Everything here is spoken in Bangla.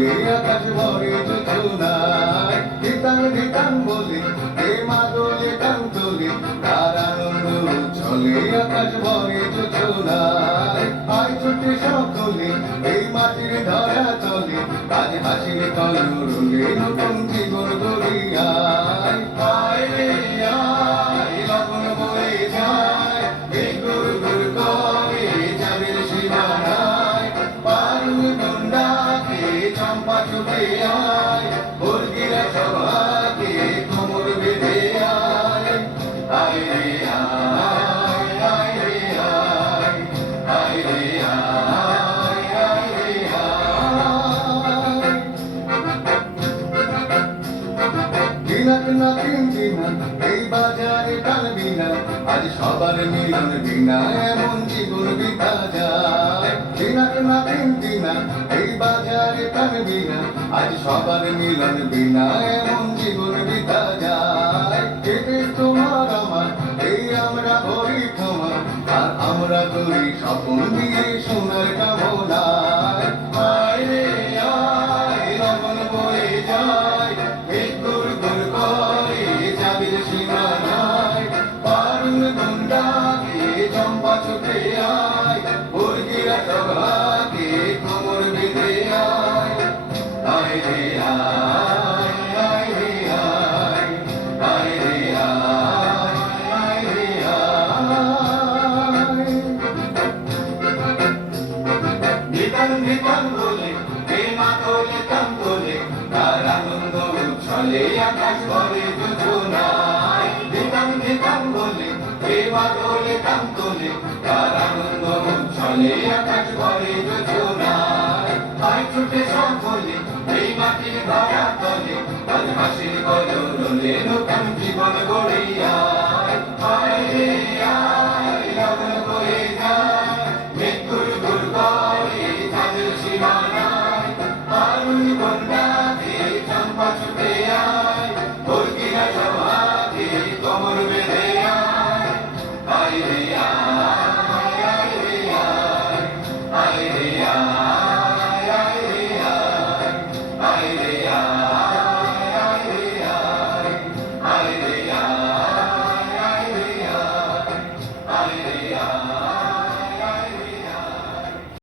চলে আকাশ ভরে যোজনায়। ধিতাং ধিতাং বলে কে মা দোলে টান তোলে, তার আনন্দ চলে আকাশ ভরে যোজনায়। আয় ছুটে সকলে এই মাটির ধরা চলে, আজ হাসির কলরলে নতুন জীবন গড়িয়ায়। আয় রে আয় লগন বয়ে যায়, এই গুর গুর করে যাবের সীমানায়। পারুল গন্ডাকে চম্পা ছুটে আয়, মুরগিরা সবাকে কোমর বেঁধে আয়। আয় রে আয়, আয় রে আয়, আয় রে আয়, আয় রে আয়। দিনাক না তিন দিনা এই বাজারে টানবি না, আজ সবার মিলন বিনা এমন জীবন বিতা যায়। দিনাক না তিন দিনা এই বাজারে টানবি না, আজ সবার মিলন বিনা এমন জীবন বিতা যায়। কেটে তোমার আমার এই আমরা ভরি ক্ষমা, আর আমরা করি স্বপ্ন দিয়ে সোনার কামনায়। আয় রে আয় লগন বয়ে যায়, এই গুর গুর করে যাবির সীমানায়। পারুল গুন্ডাকে চম্পা ছুটে আয়, মুরগিরা সবাকে কোমর বেঁধে আয়। আয় রে আয়, আয় রে আয়, আয় রে আয়, আয় রে আয়। ধিতাং ধিতাং বলে কে মা দোলে টান তোলে, তার আনন্দ উচ্ছলে আকাশ ভরে যোজনায়। ধিতাং ধিতাং বলে কে মা দোলে টান তোলে, তার আনন্দ উচ্ছলে আকাশ ভরে যোজনায়। আয় ছুটে সকলে এই মাটির ধরা তলে, আজ হাসির কলরলে নতুন জীবন গড়িয়া।